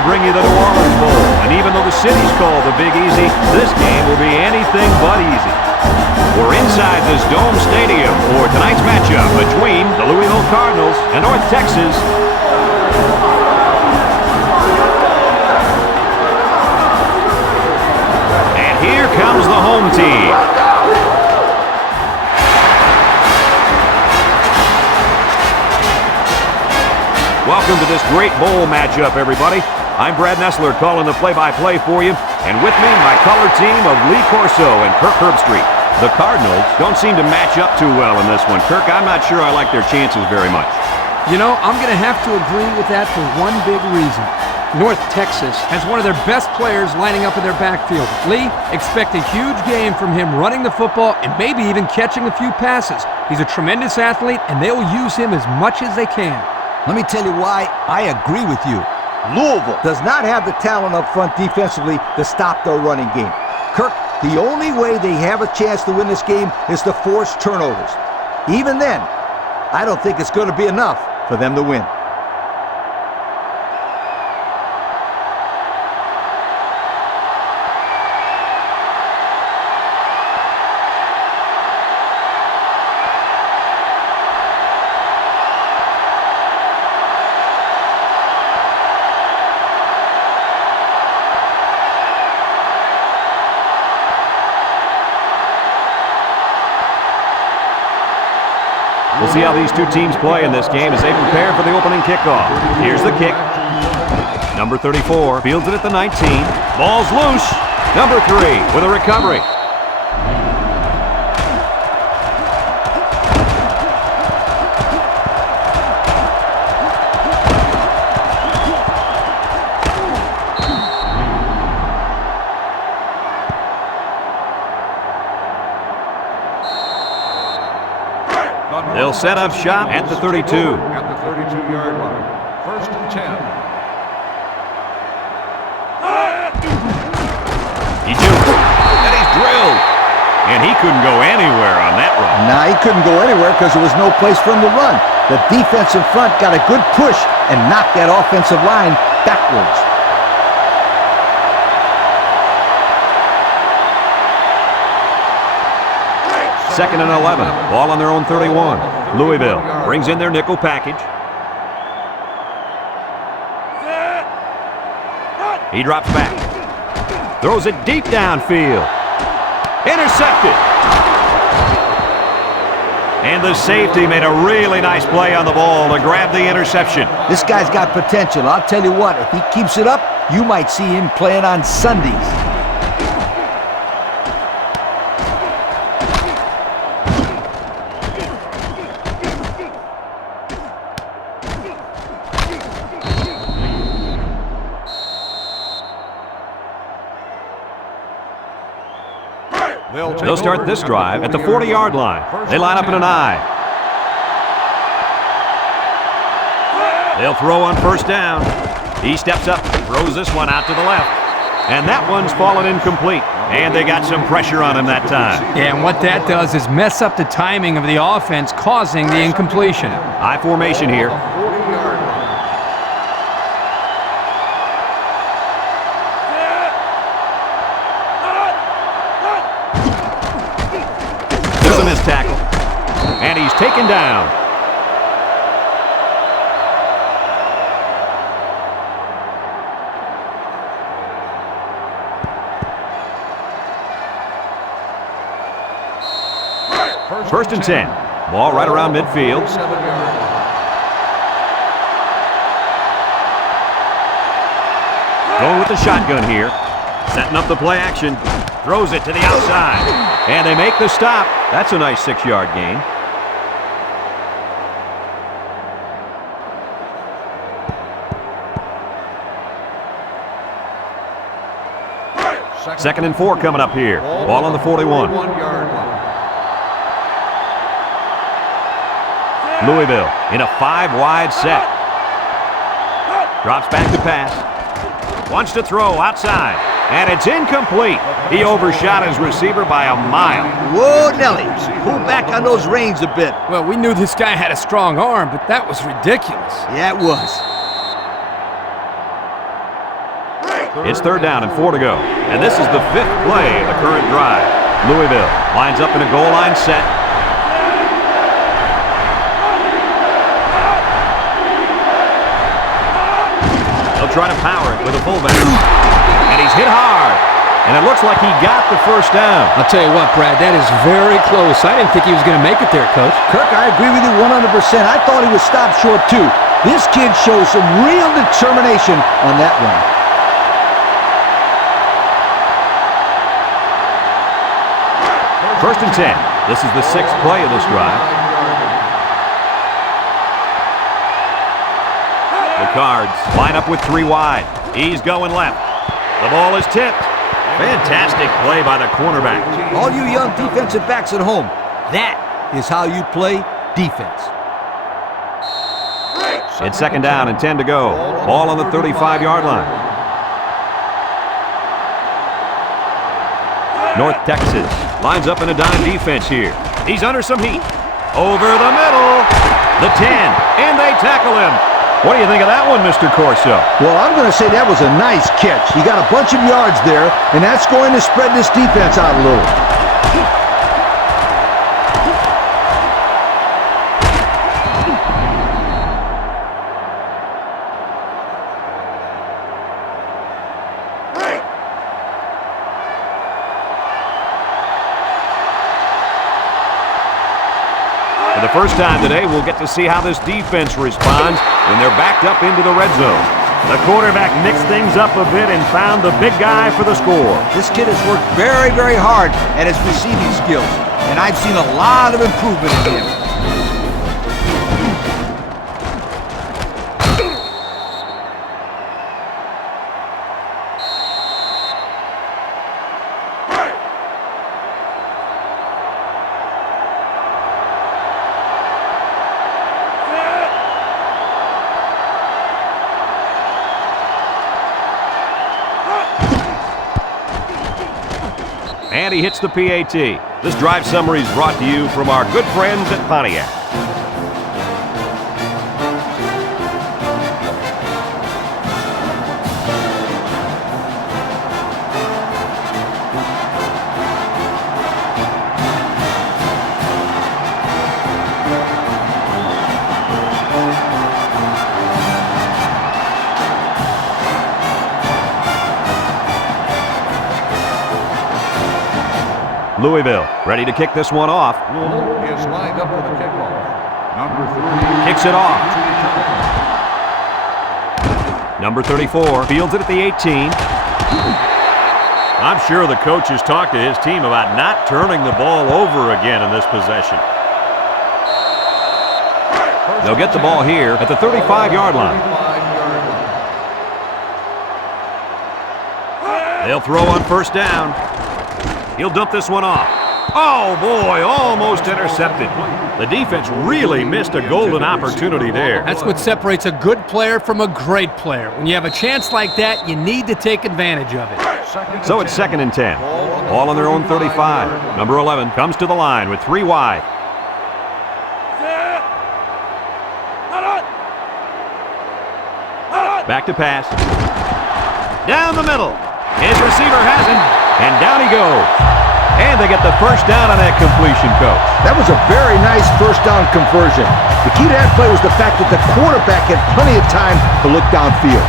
We bring you the New Orleans Bowl, and even though the city's called the Big Easy, this game will be anything but easy. We're inside this Dome Stadium for tonight's matchup between the Louisville Cardinals and North Texas. And here comes the home team. Welcome to this great bowl matchup, everybody. I'm Brad Nessler calling the play-by-play for you. And with me, my color team of Lee Corso and Kirk Herbstreit. The Cardinals don't seem to match up too well in this one. Kirk, I'm not sure I like their chances very much. You know, I'm going to have to agree with that for one big reason. North Texas has one of their best players lining up in their backfield. Lee, expect a huge game from him running the football and maybe even catching a few passes. He's a tremendous athlete, and they'll use him as much as they can. Let me tell you why I agree with you. Louisville does not have the talent up front defensively to stop their running game. Kirk, the only way they have a chance to win this game is to force turnovers. Even then, I don't think it's going to be enough for them to win. We'll see how these two teams play in this game as they prepare for the opening kickoff. Here's the kick. Number 34 fields it at the 19. Ball's loose. Number 3 with a recovery. They'll set up shop at the 32. At the 32-yard line. First and 10. He juked, and he's drilled. And he couldn't go anywhere on that run. Nah, he couldn't go anywhere because there was no place for him to run. The defensive front got a good push and knocked that offensive line backwards. Second and 11. Ball on their own 31. Louisville brings in their nickel package. He drops back. Throws it deep downfield. Intercepted. And the safety made a really nice play on the ball to grab the interception. This guy's got potential. I'll tell you what, if he keeps it up, you might see him playing on Sundays. They'll start this drive at the 40-yard line. They line up in an I. They'll throw on first down. He steps up, throws this one out to the left. And that one's fallen incomplete. And they got some pressure on him that time. Yeah, and what that does is mess up the timing of the offense, causing the incompletion. I formation here. Tackle. And he's taken down. First and 10. Ball right around midfield. Going with the shotgun here. Setting up the play action. Throws it to the outside. And they make the stop. That's a nice 6-yard gain. Second and 4 coming up here. Ball on the 41. Louisville in a 5-wide set. Drops back to pass. Wants to throw outside. And it's incomplete. He overshot his receiver by a mile. Whoa, Nelly. Pull back on those reins a bit. Well, we knew this guy had a strong arm, but that was ridiculous. Yeah, it was. It's 3rd down and 4 to go. And this is the 5th play of the current drive. Louisville lines up in a goal line set. They'll try to power it with a fullback. And he's hit hard. And it looks like he got the 1st down. I'll tell you what, Brad, that is very close. I didn't think he was going to make it there, Coach. Kirk, I agree with you 100%. I thought he was stopped short, too. This kid shows some real determination on that one. First and 10. This is the 6th play of this drive. The Cards line up with 3 wide. He's going left. The ball is tipped. Fantastic play by the cornerback. All you young defensive backs at home, that is how you play defense. It's 2nd down and 10 to go. Ball on the 35-yard line. North Texas lines up in a dime defense here. He's under some heat. Over the middle. The 10. And they tackle him. What do you think of that one, Mr. Corso? Well, I'm going to say that was a nice catch. He got a bunch of yards there, and that's going to spread this defense out a little. For the first time today, we'll get to see how this defense responds when they're backed up into the red zone. The quarterback mixed things up a bit and found the big guy for the score. This kid has worked very, very hard at his receiving skills, and I've seen a lot of improvement in him. And he hits the PAT. This drive summary is brought to you from our good friends at Pontiac. Louisville ready to kick this one off. Louisville is lined up for the kickoff. Number 3. Kicks it off. Number 34 fields it at the 18. I'm sure the coach has talked to his team about not turning the ball over again in this possession. They'll get the ball here at the 35-yard line. They'll throw on 1st down. He'll dump this one off. Oh, boy, almost intercepted. The defense really missed a golden opportunity there. That's what separates a good player from a great player. When you have a chance like that, you need to take advantage of it. So it's 2nd and 10. Ball on their own 35. Number 11 comes to the line with 3 wide. Back to pass. Down the middle. His receiver has him, and down he goes. And they get the 1st down on that completion, Coach. That was a very nice 1st down conversion. The key to that play was the fact that the quarterback had plenty of time to look downfield.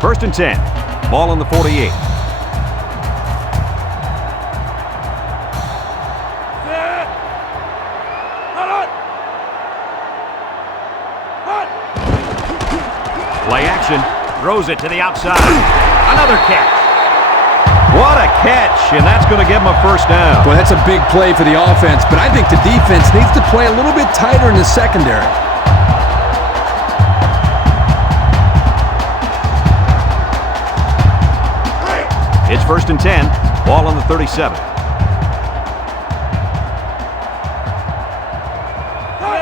First and 10. Ball on the 48. Play action. Throws it to the outside. Another catch. What a catch, and that's going to give him a 1st down. Well, that's a big play for the offense, but I think the defense needs to play a little bit tighter in the secondary. It's 1st and 10. Ball on the 37.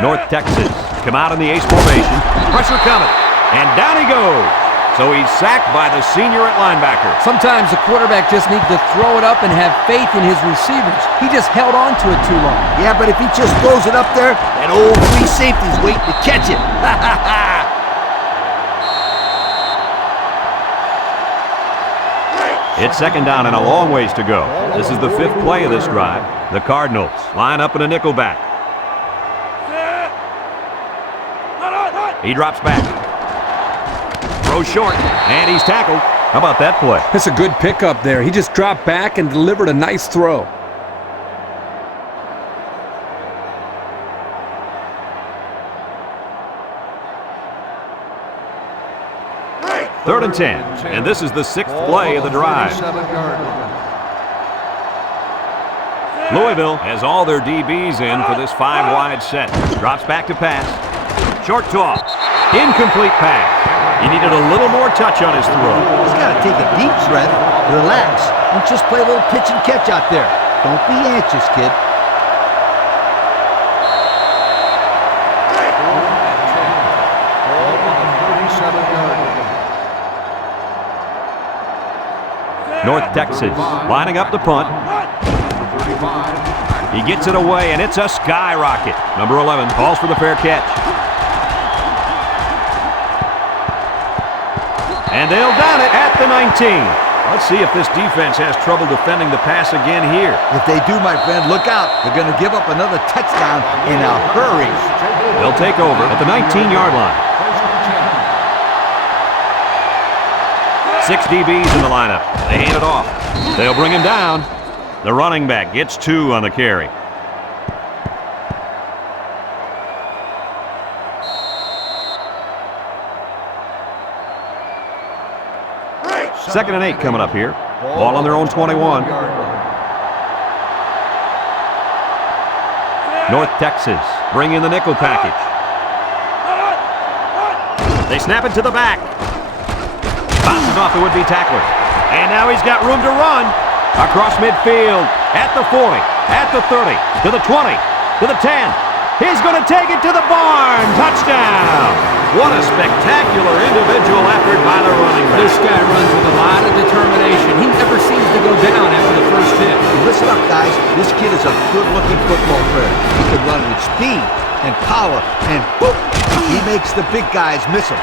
North Texas come out in the ace formation. Pressure coming. And down he goes. So he's sacked by the senior at linebacker. Sometimes the quarterback just needs to throw it up and have faith in his receivers. He just held on to it too long. Yeah, but if he just throws it up there, that old free safety's waiting to catch it. It's second down and a long ways to go. This is the 5th play of this drive. The Cardinals line up in a nickel back. He drops back. Throws short, and he's tackled. How about that play? That's a good pickup there. He just dropped back and delivered a nice throw. Third and 10, and this is the 6th play of the drive. Louisville has all their DBs in for this 5-wide set. Drops back to pass. Short toss. Incomplete pass. He needed a little more touch on his throw. He's got to take a deep breath, relax, and just play a little pitch and catch out there. Don't be anxious, kid. North Texas lining up the punt. He gets it away, and it's a skyrocket. Number 11 calls for the fair catch. And they'll down it at the 19. Let's see if this defense has trouble defending the pass again here. If they do, my friend, look out. They're going to give up another touchdown in a hurry. They'll take over at the 19-yard line. 6 DBs in the lineup. They hand it off. They'll bring him down. The running back gets 2 on the carry. Second and 8 coming up here. Ball on their own 21. North Texas bring in the nickel package. They snap it to the back. Bounces off the would-be tackler. And now he's got room to run. Across midfield. At the 40. At the 30. To the 20. To the 10. He's going to take it to the barn. Touchdown. What a spectacular individual effort by the running back. This guy runs with a lot of determination. He never seems to go down after the first hit. Listen up, guys. This kid is a good-looking football player. He can run with speed and power, and boop, he makes the big guys miss him.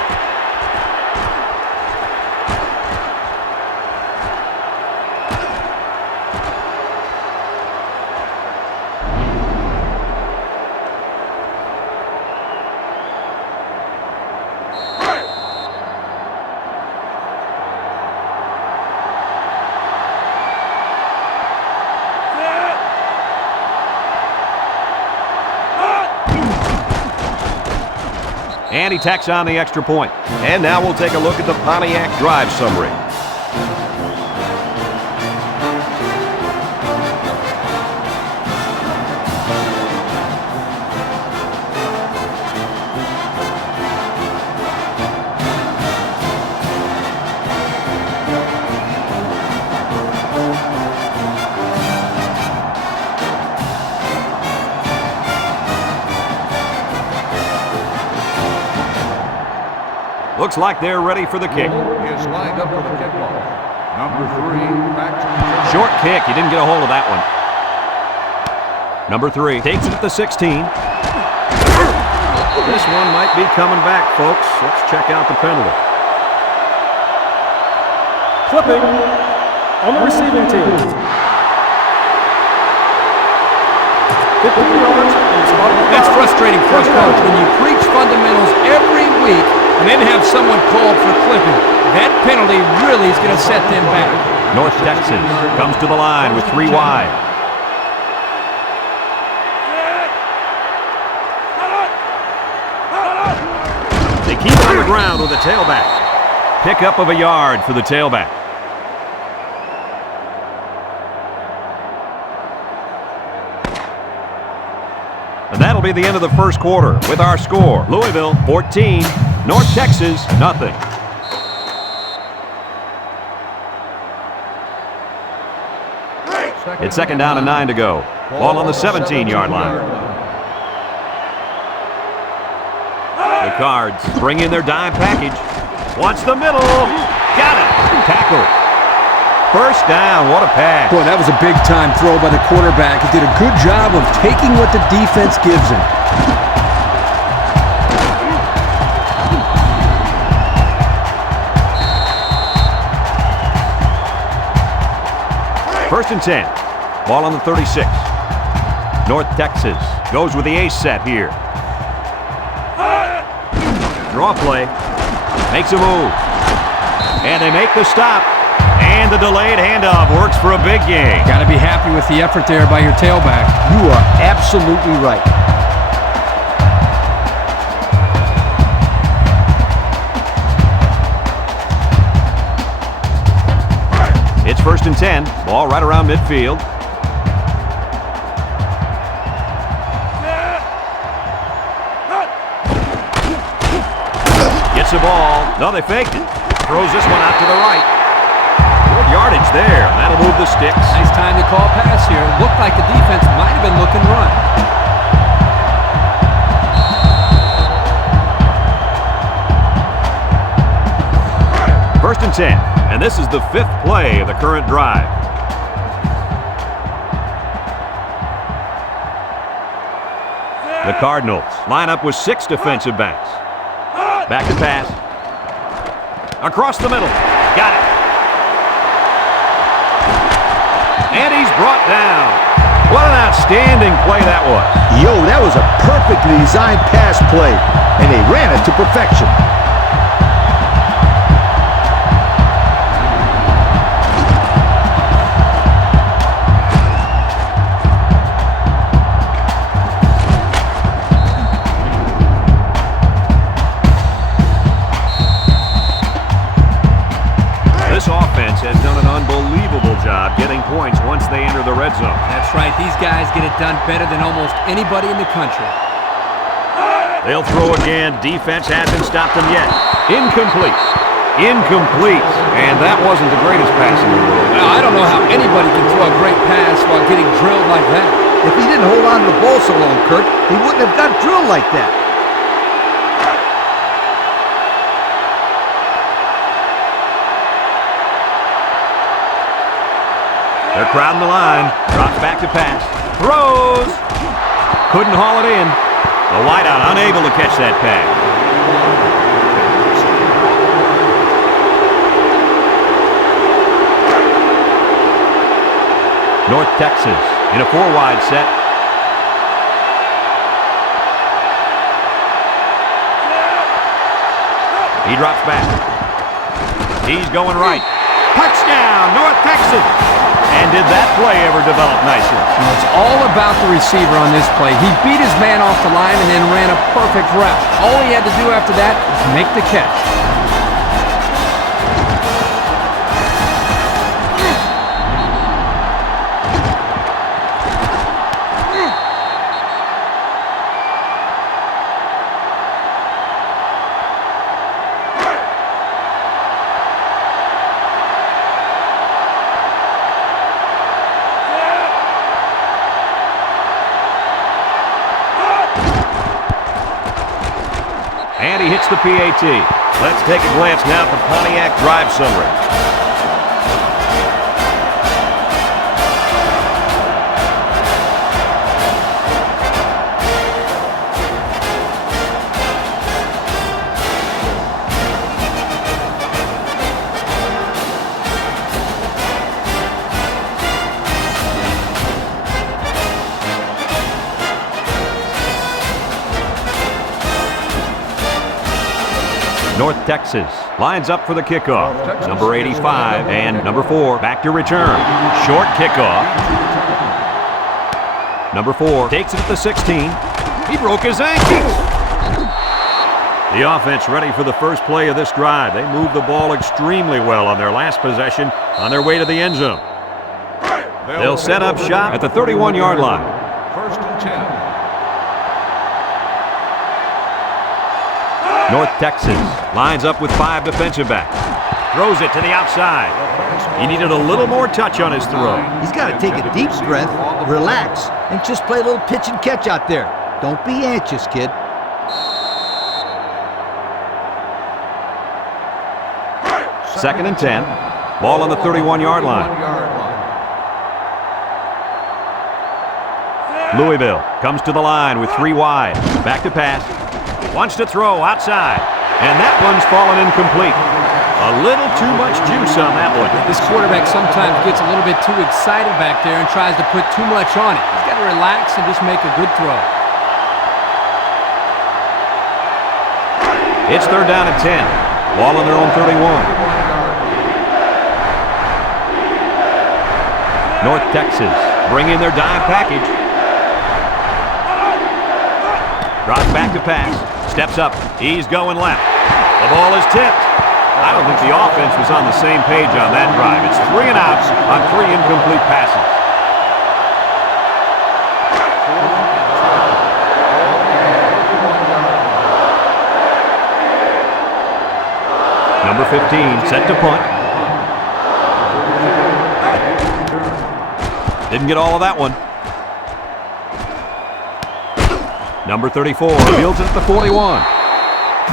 And he tacks on the extra point. And now we'll take a look at the Pontiac drive summary. Looks like they're ready for the kick. Is lined up for the kickoff. Number 3, back to the Short kick. He didn't get a hold of that one. Number 3 takes it at the 16. This one might be coming back, folks. Let's check out the penalty. Flipping on the receiving team. 15 yards. That's frustrating for a coach when you preach fundamentals every week and then have someone called for clipping. That penalty really is going to set them back. North Texas comes to the line with 3 wide. They keep it on the ground with the tailback. Pickup of a yard for the tailback. And that'll be the end of the first quarter with our score. Louisville 14, North Texas nothing. It's second down and 9 to go. Ball on the 17-yard line. The Cards bring in their dime package. Wants the middle. Got it. Tackle. First down. What a pass. Boy, that was a big-time throw by the quarterback. He did a good job of taking what the defense gives him. First and 10. Ball on the 36. North Texas goes with the ace set here. Draw play. Makes a move. And they make the stop. And the delayed handoff works for a big gain. Got to be happy with the effort there by your tailback. You are absolutely right. It's first and 10. Ball right around midfield. Gets the ball. No, they faked it. Throws this one out to the right. Good yardage there. That'll move the sticks. Nice time to call pass here. Looked like the defense might have been looking run. First and 10. And this is the 5th play of the current drive. The Cardinals line up with 6 defensive backs. Back to pass. Across the middle. Got it. And he's brought down. What an outstanding play that was. Yo, that was a perfectly designed pass play, and they ran it to perfection. This offense has done an unbelievable job getting points once they enter the red zone. That's right. These guys get it done better than almost anybody in the country. They'll throw again. Defense hasn't stopped them yet. Incomplete. Incomplete. And that wasn't the greatest pass in the world. Well, I don't know how anybody can throw a great pass while getting drilled like that. If he didn't hold on to the ball so long, Kirk, he wouldn't have got drilled like that. They're crowding the line. Drops back to pass. Throws. Couldn't haul it in. The wideout unable to catch that pass. North Texas in a 4-wide set. He drops back. He's going right. Touchdown, North Texas. And did that play ever develop nicely? It's all about the receiver on this play. He beat his man off the line and then ran a perfect route. All he had to do after that was make the catch. And he hits the PAT. Let's take a glance now at the Pontiac drive summary. North Texas lines up for the kickoff. Number 85 and number 4 back to return. Short kickoff. Number 4 takes it at the 16. He broke his ankle. The offense ready for the first play of this drive. They moved the ball extremely well on their last possession on their way to the end zone. They'll set up shop at the 31-yard line. First and 10. North Texas lines up with 5 defensive backs. Throws it to the outside. He needed a little more touch on his throw. He's got to take a deep breath, relax, and just play a little pitch and catch out there. Don't be anxious, kid. 2nd and 10. Ball on the 31-yard line. Louisville comes to the line with 3 wide. Back to pass. Wants to throw outside. And that one's fallen incomplete. A little too much juice on that one. This quarterback sometimes gets a little bit too excited back there and tries to put too much on it. He's got to relax and just make a good throw. It's 3rd down and 10. Ball on their own 31. North Texas bring in their dime package. Drops back to pass. Steps up. He's going left. The ball is tipped. I don't think the offense was on the same page on that drive. It's 3 and out on 3 incomplete passes. Number 15 set to punt. Didn't get all of that one. Number 34 fields it at the 41.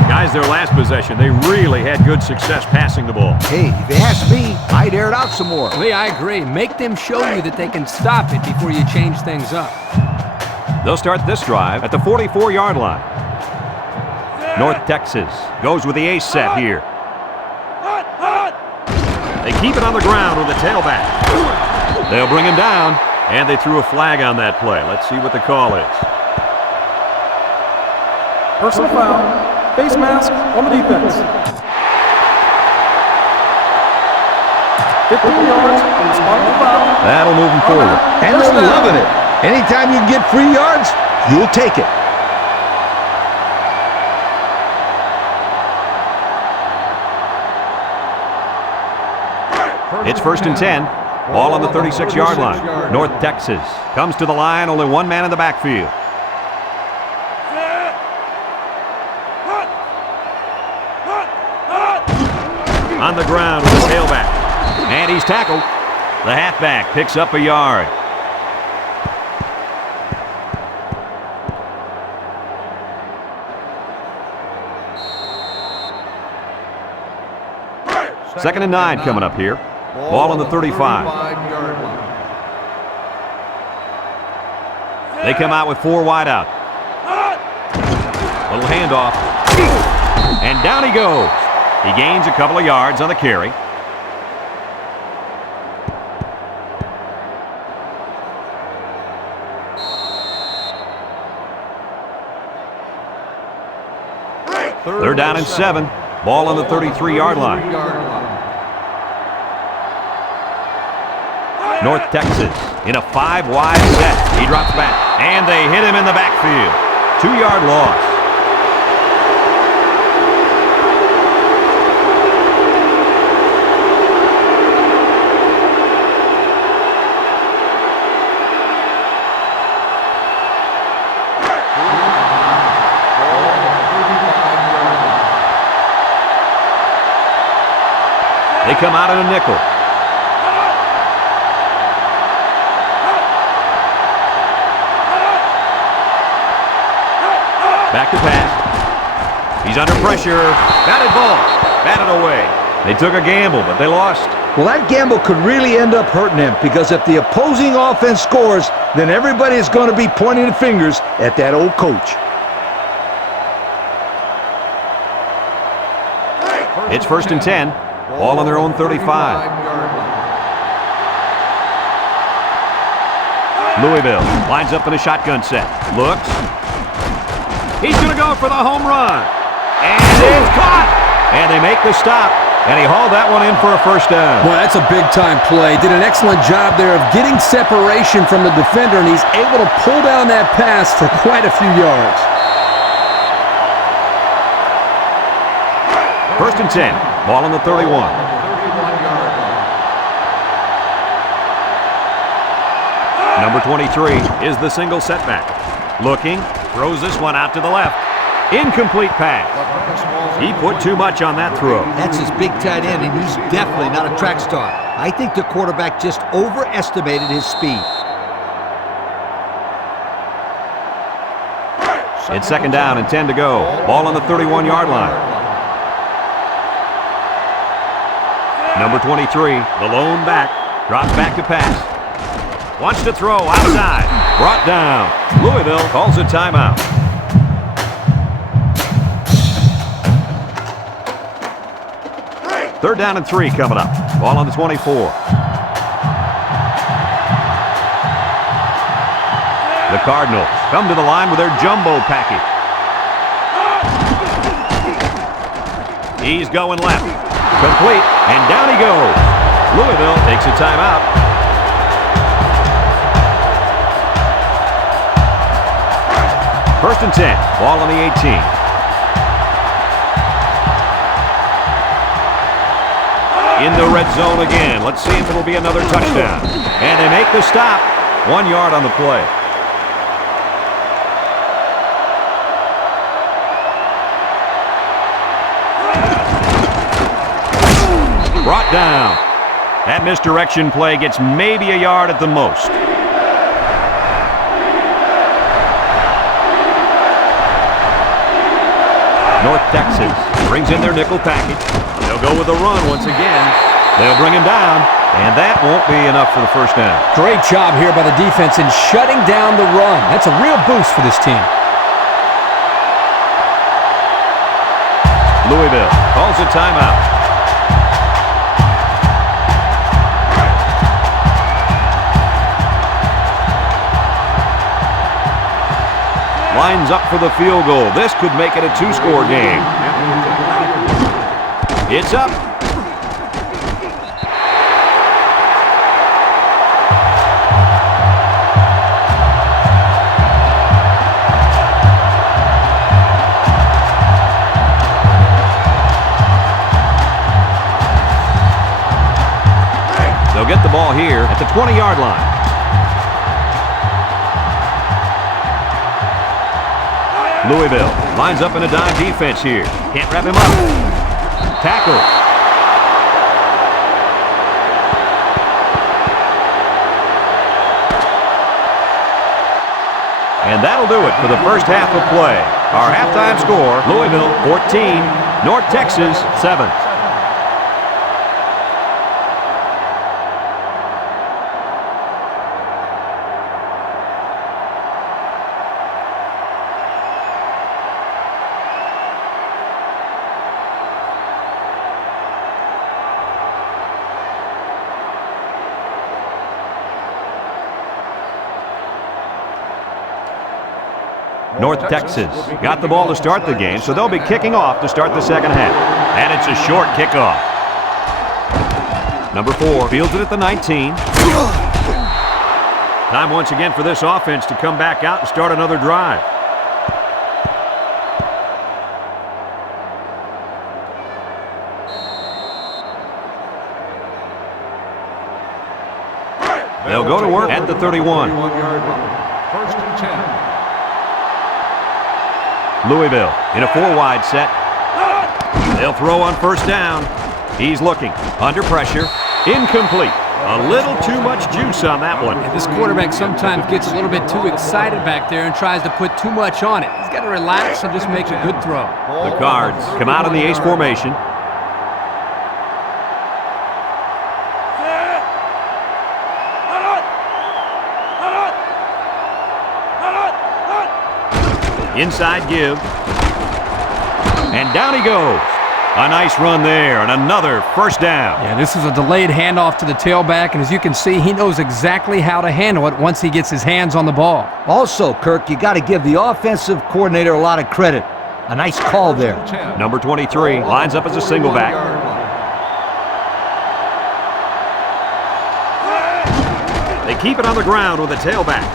Guys, their last possession, they really had good success passing the ball. Hey, if you ask me, I'd air it out some more. Lee, I agree. Make them show you that they can stop it before you change things up. They'll start this drive at the 44-yard line. North Texas goes with the ace set here. They keep it on the ground with the tailback. They'll bring him down, and they threw a flag on that play. Let's see what the call is. Personal foul. Face mask on the defense. 15 yards from the spot of the foul. That'll move them forward. And they're loving it. Anytime you get 3 yards, you'll take it. It's 1st and 10. Ball on the 36-yard line. North Texas comes to the line, only 1 man in the backfield. On the ground with the tailback. And he's tackled. The halfback picks up a yard. Second and 9 coming up here. Ball on the 35. They come out with 4 wide out. Little handoff. And down he goes. He gains a couple of yards on the carry. They're down and 7. Ball on the 33-yard line. North Texas in a 5 wide set. He drops back. And they hit him in the backfield. 2-yard loss. They come out in a nickel. Back to pass. He's under pressure. Batted ball. Batted away. They took a gamble, but they lost. Well, that gamble could really end up hurting them because if the opposing offense scores, then everybody is going to be pointing the fingers at that old coach. It's 1st and 10. Ball on their own 35. Louisville lines up in a shotgun set. Looks. He's going to go for the home run. And it's caught. And they make the stop. And he hauled that one in for a 1st down. Boy, that's a big-time play. Did an excellent job there of getting separation from the defender, and he's able to pull down that pass for quite a few yards. 1st and 10. Ball on the 31. Number 23 is the single setback. Looking, throws this one out to the left. Incomplete pass. He put too much on that throw. That's his big tight end, and he's definitely not a track star. I think the quarterback just overestimated his speed. It's 2nd down and 10 to go. Ball on the 31-yard line. Number 23, the lone back, drops back to pass. Wants to throw outside. Brought down. Louisville calls a timeout. Third down and 3 coming up. Ball on the 24. The Cardinals come to the line with their jumbo package. He's going left. Complete, and down he goes. Louisville takes a timeout. First and 10, ball on the 18. In the red zone again. Let's see if it'll be another touchdown. And they make the stop. 1 yard on the play. Brought down. That misdirection play gets maybe a yard at the most. North Texas brings in their nickel package. They'll go with a run once again. They'll bring him down, and that won't be enough for the first down. Great job here by the defense in shutting down the run. That's a real boost for this team. Louisville calls a timeout. Lines up for the field goal. This could make it a 2-score game. It's up. They'll get the ball here at the 20-yard line. Louisville lines up in a dime defense here. Can't wrap him up. Tackle. And that'll do it for the first half of play. Our halftime score, Louisville 14, North Texas 7. North Texas got the ball to start the game, so they'll be kicking off to start the second half. And it's a short kickoff. Number 4 fields it at the 19. Time once again for this offense to come back out and start another drive. They'll go to work at the 31. First and 10. Louisville in a 4-wide set. They'll throw on first down. He's looking. Under pressure. Incomplete. A little too much juice on that one. And this quarterback sometimes gets a little bit too excited back there and tries to put too much on it. He's got to relax and just make a good throw. The Cards come out in the ace formation. Inside give. And down he goes. A nice run there and another first down. Yeah, this is a delayed handoff to the tailback, and as you can see, he knows exactly how to handle it once he gets his hands on the ball. Also, Kirk, you got to give the offensive coordinator a lot of credit. A nice call there. Number 23 lines up as a single back. They keep it on the ground with a tailback.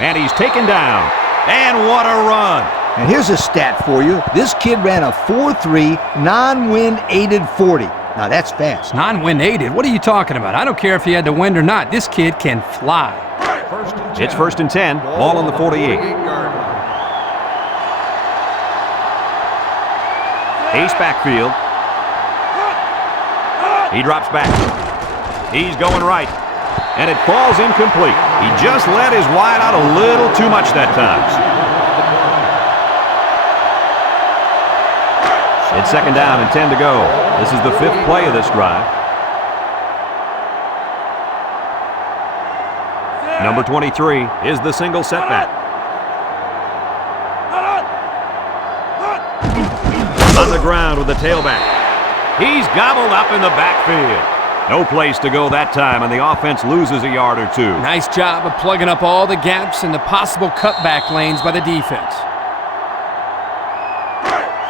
And he's taken down. And what a run. And here's a stat for you. This kid ran a 4.3 non-wind aided 40. Now that's fast. Non-wind aided? What are you talking about? I don't care if he had the wind or not. This kid can fly. It's first and 10. Ball on the 48. Ace backfield. He drops back. He's going right. And it falls incomplete. He just let his wide out a little too much that time. It's second down and 10 to go. This is the 5th play of this drive. Number 23 is the single setback. On the ground with the tailback. He's gobbled up in the backfield. No place to go that time, and the offense loses a yard or two. Nice job of plugging up all the gaps and the possible cutback lanes by the defense.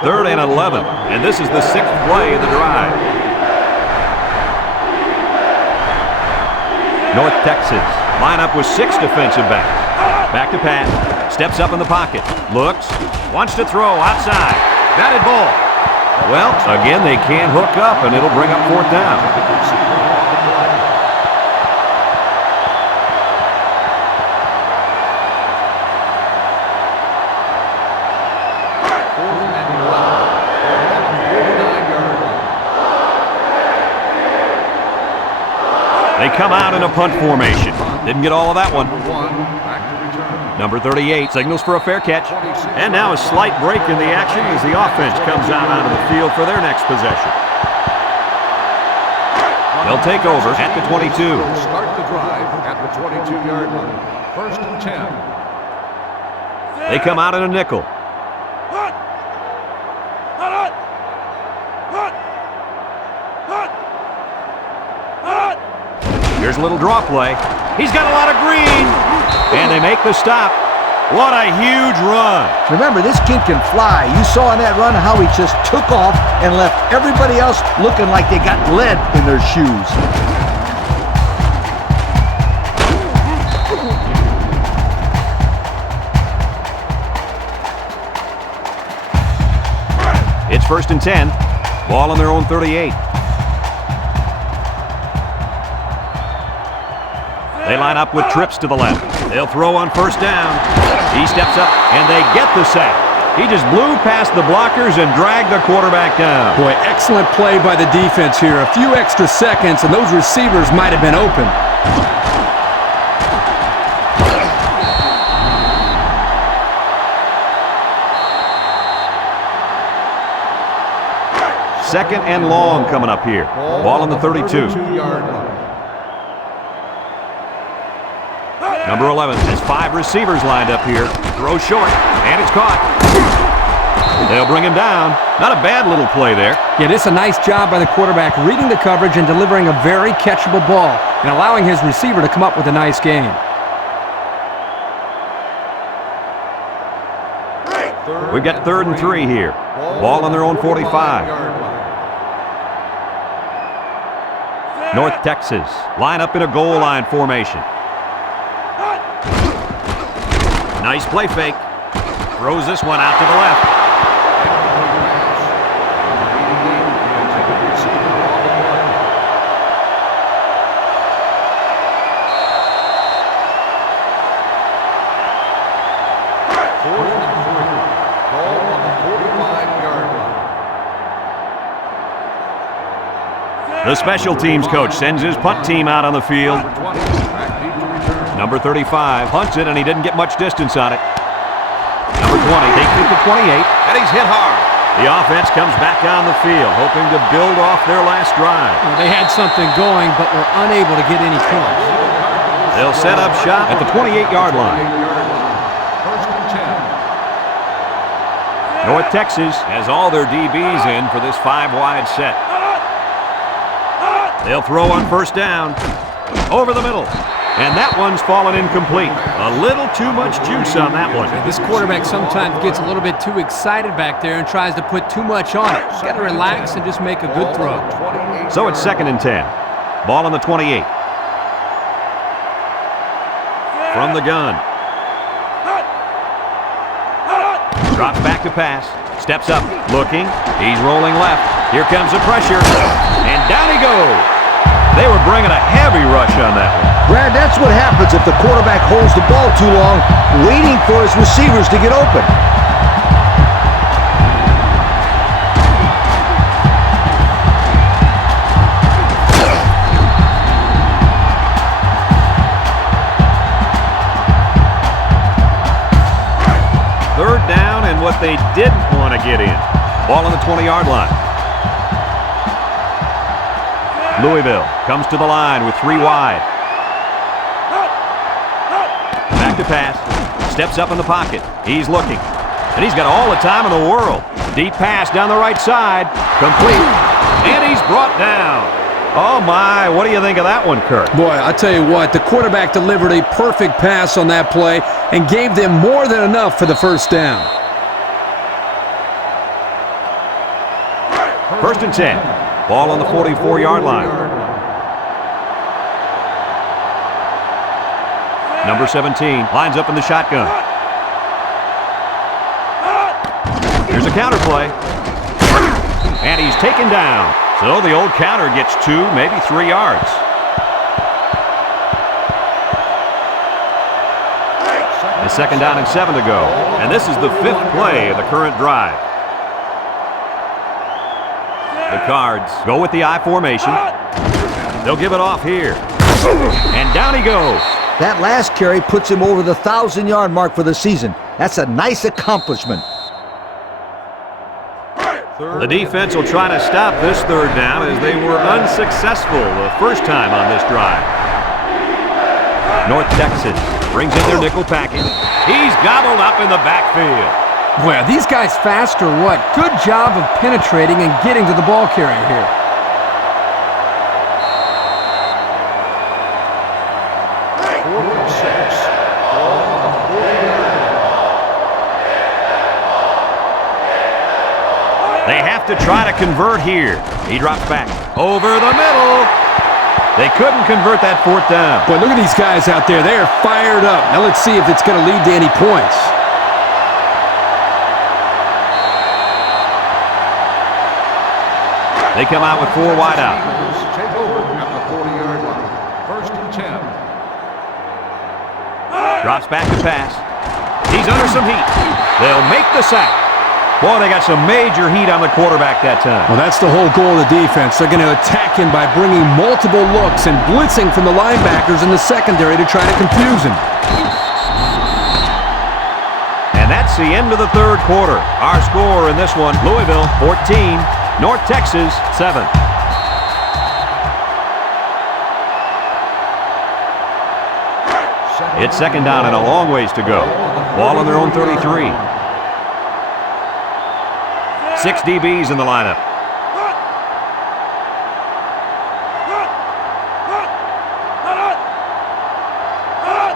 3rd and 11, and this is the 6th play of the drive. North Texas line up with 6 defensive backs. Back to pass, steps up in the pocket, looks, wants to throw outside. Batted ball. Well, again, they can't hook up, and it'll bring up 4th down. They come out in a punt formation. Didn't get all of that one. Number 38 signals for a fair catch. And now a slight break in the action as the offense comes out onto the field for their next possession. They'll take over at the 22. Start the drive at the 22-yard line. 1st and 10. They come out in a nickel. Here's a little draw play. He's got a lot of green. And they make the stop. What a huge run. Remember, this kid can fly. You saw in that run how he just took off and left everybody else looking like they got lead in their shoes. It's 1st and 10. Ball on their own 38. They line up with trips to the left. They'll throw on 1st down. He steps up, and they get the sack. He just blew past the blockers and dragged the quarterback down. Boy, excellent play by the defense here. A few extra seconds, and those receivers might have been open. 2nd and long coming up here. Ball on the 32. 32-yard line. Number 11 has 5 receivers lined up here. Throw short, and it's caught. They'll bring him down. Not a bad little play there. Yeah, this is a nice job by the quarterback reading the coverage and delivering a very catchable ball and allowing his receiver to come up with a nice gain. We've got 3rd and 3 here. Ball on their own 45. North Texas line up in a goal line formation. Nice play fake. Throws this one out to the left. The special teams coach sends his punt team out on the field. Number 35 punts it, and he didn't get much distance on it. Number 20 takes it to 28, and he's hit hard. The offense comes back on the field, hoping to build off their last drive. Well, they had something going, but were unable to get any points. They'll set up shop at the 28-yard line. North Texas has all their DBs in for this 5-wide set. They'll throw on 1st down. Over the middle. And that one's fallen incomplete. A little too much juice on that one. This quarterback sometimes gets a little bit too excited back there and tries to put too much on it. Got to relax and just make a good throw. So it's 2nd and 10. Ball on the 28. From the gun. Drops back to pass. Steps up. Looking. He's rolling left. Here comes the pressure. And down he goes. They were bringing a heavy rush on that one. Brad, that's what happens if the quarterback holds the ball too long, waiting for his receivers to get open. Third down and what they didn't want to get in. Ball on the 20-yard line. Louisville comes to the line with 3 wide. to pass. Steps up in the pocket. He's looking. And he's got all the time in the world. Deep pass down the right side. Complete. And he's brought down. Oh, my. What do you think of that one, Kirk? Boy, I tell you what, the quarterback delivered a perfect pass on that play and gave them more than enough for the first down. 1st and 10. Ball on the 44-yard line. Number 17 lines up in the shotgun. Here's a counter play. And he's taken down. So the old counter gets 2, maybe 3 yards. The 2nd down and 7 to go. And this is the 5th play of the current drive. The Cards go with the I formation. They'll give it off here. And down he goes. That last carry puts him over the 1,000-yard mark for the season. That's a nice accomplishment. The defense will try to stop this 3rd down as they were unsuccessful the first time on this drive. North Texas brings in their nickel package. He's gobbled up in the backfield. Boy, are these guys fast or what? Good job of penetrating and getting to the ball carrier here. They have to try to convert here. He drops back. Over the middle. They couldn't convert that 4th down. Boy, look at these guys out there. They are fired up. Now let's see if it's going to lead to any points. They come out with 4 wide out. Take over at the 40-yard line. 1st and 10. Drops back to pass. He's under some heat. They'll make the sack. Boy, they got some major heat on the quarterback that time. Well, that's the whole goal of the defense. They're going to attack him by bringing multiple looks and blitzing from the linebackers in the secondary to try to confuse him. And that's the end of the 3rd quarter. Our score in this one, Louisville 14, North Texas 7. It's 2nd down and a long ways to go. Ball on their own 33. 6 DBs in the lineup.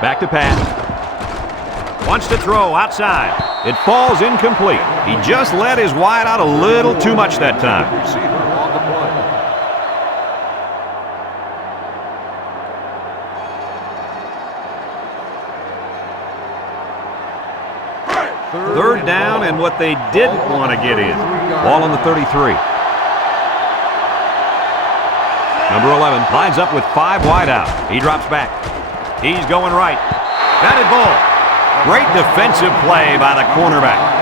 Back to pass. Wants to throw outside. It falls incomplete. He just let his wide out a little too much that time. Receiver on the play. 3rd down and what they didn't want to get in. Ball on the 33. Number 11 lines up with 5 wide out. He drops back. He's going right. Batted ball. Great defensive play by the cornerback.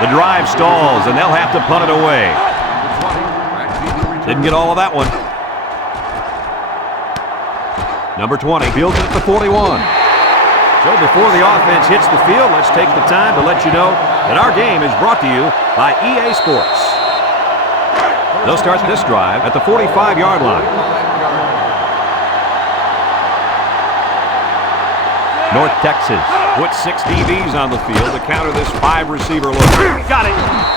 The drive stalls, and they'll have to punt it away. Didn't get all of that one. Number 20 fields it at the 41. So before the offense hits the field, let's take the time to let you know that our game is brought to you by EA Sports. They'll start this drive at the 45-yard line. North Texas puts 6 DBs on the field to counter this 5-receiver look. Got it.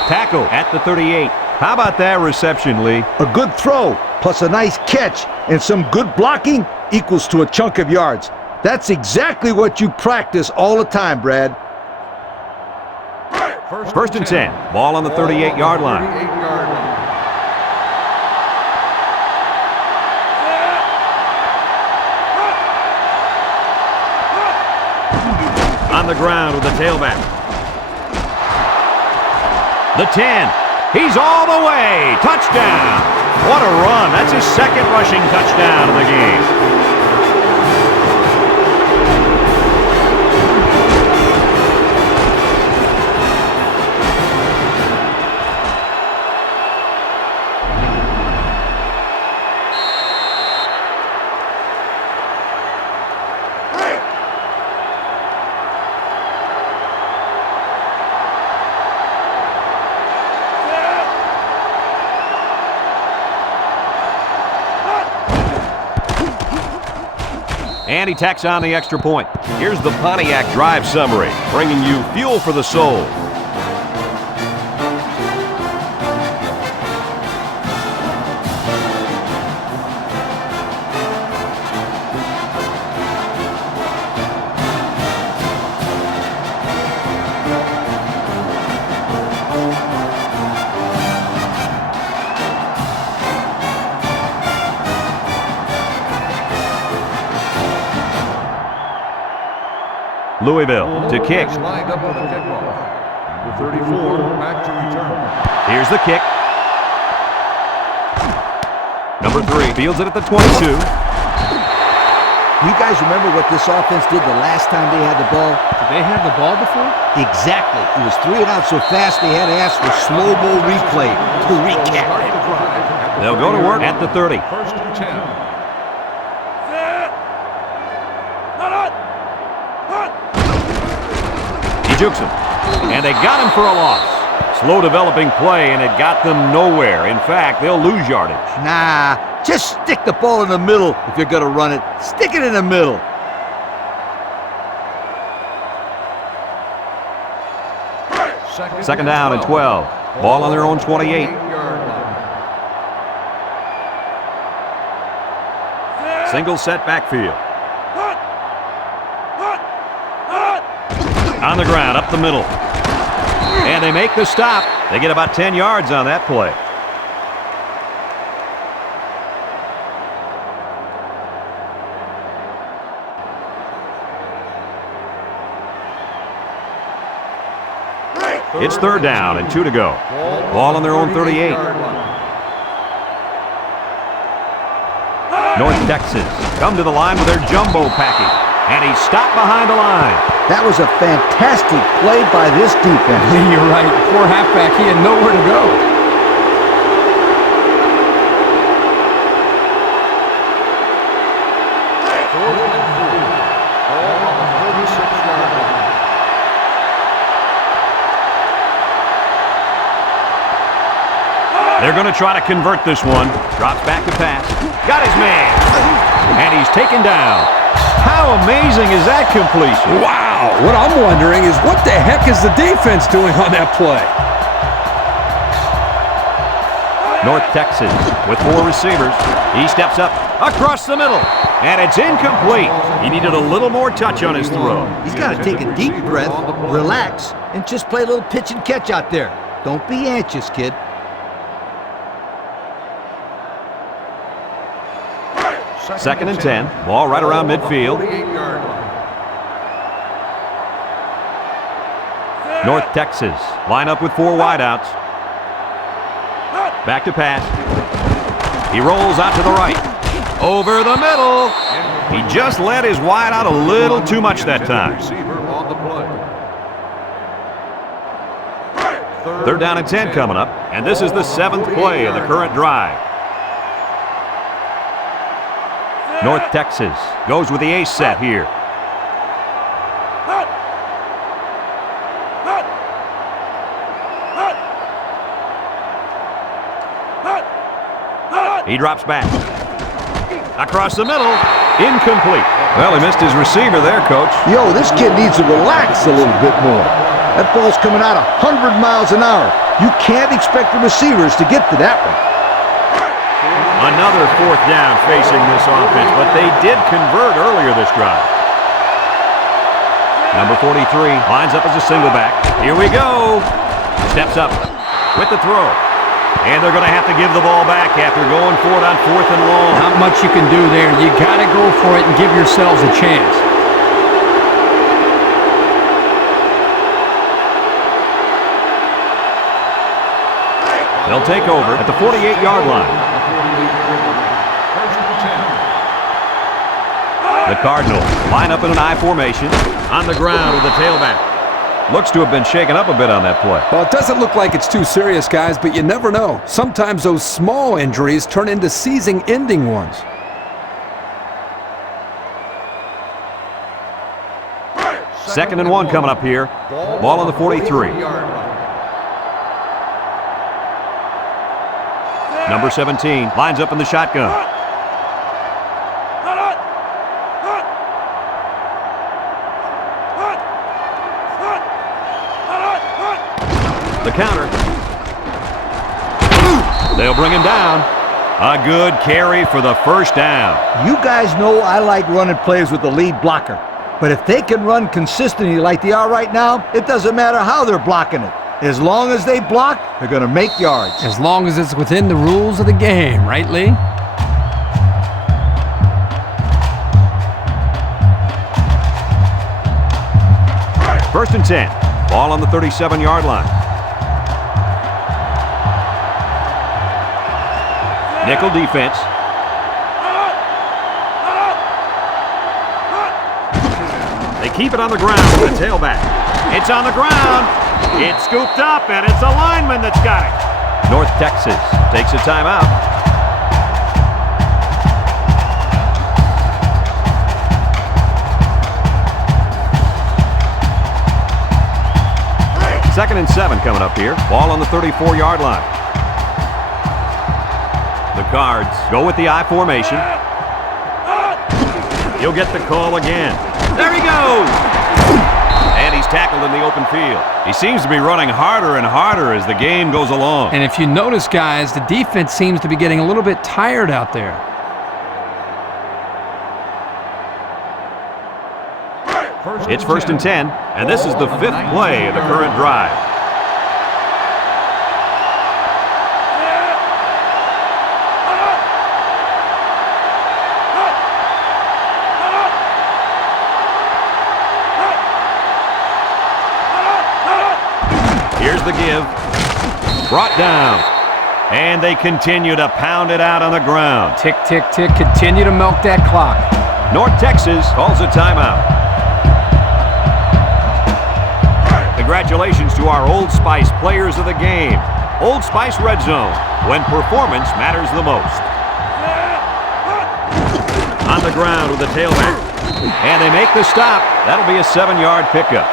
Tackle at the 38. How about that reception, Lee? A good throw plus a nice catch and some good blocking equals to a chunk of yards. That's exactly what you practice all the time, Brad. 1st and 10. Ball on the 38-yard line. On the ground with the tailback. The 10. He's all the way. Touchdown. What a run. That's his 2nd rushing touchdown of the game. And he tacks on the extra point. Here's the Pontiac drive summary, bringing you fuel for the soul. Louisville to kick. Lined up for the kickoff. Number 34, back to return. Here's the kick. Number 3 fields it at the 22. You guys remember what this offense did the last time they had the ball? Did they have the ball before? Exactly. It was 3 and out so fast they had to ask for slow-mo replay to recap Start it. the drive. They'll go to work at the 30. First and 10. Jukes him. And they got him for a loss. Slow developing play, and it got them nowhere. In fact, they'll lose yardage. Nah, just stick the ball in the middle if you're going to run it. Stick it in the middle. Second down and 12. Ball on their own 28. Single set backfield. On the ground, up the middle. And they make the stop. They get about 10 yards on that play. It's third down and 2 to go. Ball on their own 38. North Texas come to the line with their jumbo package. And he's stopped behind the line. That was a fantastic play by this defense. You're right. Poor halfback. He had nowhere to go. They're going to try to convert this one. Drops back to pass. Got his man. And he's taken down. How amazing is that completion? Wow. What I'm wondering is what the heck is the defense doing on that play? North Texas with 4 receivers. He steps up across the middle. And it's incomplete. He needed a little more touch on his throw. He's got to take a deep breath, relax, and just play a little pitch and catch out there. Don't be anxious, kid. Second and 10. Ball right around midfield. North Texas line up with 4 wideouts. Back to pass. He rolls out to the right. Over the middle. He just let his wideout a little too much that time. Third down and 10 coming up. And this is the 7th play of the current drive. North Texas goes with the ace set here. He drops back. Across the middle. Incomplete. Well, he missed his receiver there, Coach. Yo, this kid needs to relax a little bit more. That ball's coming out 100 miles an hour. You can't expect the receivers to get to that one. Another 4th down facing this offense, but they did convert earlier this drive. Number 43 lines up as a single back. Here we go. Steps up with the throw. And they're going to have to give the ball back after going for it on 4th and long. Not much you can do there. You got to go for it and give yourselves a chance. They'll take over at the 48-yard line. The Cardinals line up in an I formation on the ground with the tailback. Looks to have been shaken up a bit on that play. Well, it doesn't look like it's too serious, guys, but you never know. Sometimes those small injuries turn into season-ending ones. Second and 1 coming up here. Ball on the 43. Number 17 lines up in the shotgun. The counter. They'll bring him down. A good carry for the first down. You guys know I like running plays with the lead blocker. But if they can run consistently like they are right now, it doesn't matter how they're blocking it. As long as they block, they're going to make yards. As long as it's within the rules of the game, right, Lee? First and 10. Ball on the 37-yard line. Nickel defense. They keep it on the ground with the tailback. It's on the ground. It's scooped up, and it's a lineman that's got it. North Texas takes a timeout. Second and 7 coming up here. Ball on the 34-yard line. The Cards go with the I formation. He'll get the call again. There he goes! And he's tackled in the open field. He seems to be running harder and harder as the game goes along. And if you notice, guys, the defense seems to be getting a little bit tired out there. It's first and 10, and this is the 5th play of the current drive. Here's the give. Brought down. And they continue to pound it out on the ground. Tick, tick, tick. Continue to milk that clock. North Texas calls a timeout. Congratulations to our Old Spice players of the game. Old Spice Red Zone, when performance matters the most. On the ground with the tailback. And they make the stop. That'll be a 7-yard pickup.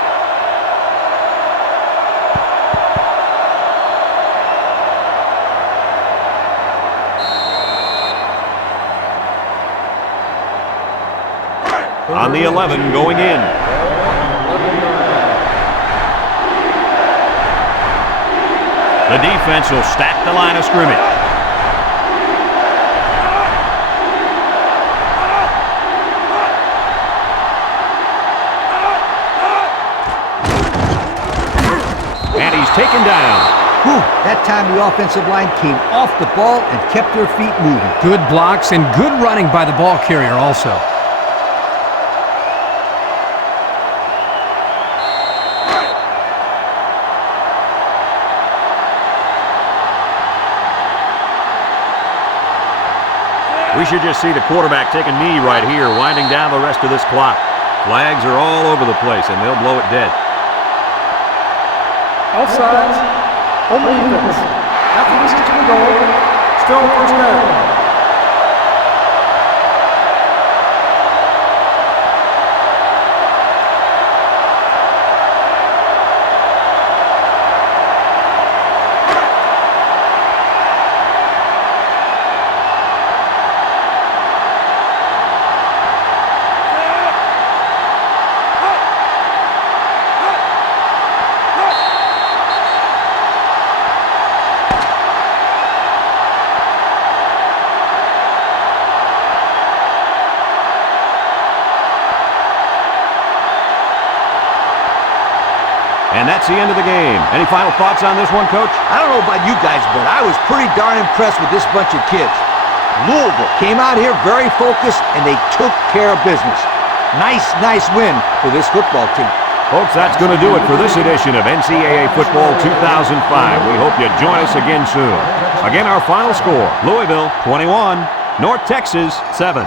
On the 11 going in. The defense will stack the line of scrimmage. And he's taken down. Whew, that time the offensive line came off the ball and kept their feet moving. Good blocks and good running by the ball carrier also. We should just see the quarterback take a knee right here, winding down the rest of this clock. Flags are all over the place, and they'll blow it dead. Offsides. Home defense. After this to the goal. Still first down. And that's the end of the game. Any final thoughts on this one, Coach? I don't know about you guys, but I was pretty darn impressed with this bunch of kids. Louisville came out here very focused, and they took care of business. Nice win for this football team. Folks, that's going to do it for this edition of NCAA Football 2005. We hope you join us again soon. Again, our final score, Louisville 21, North Texas 7.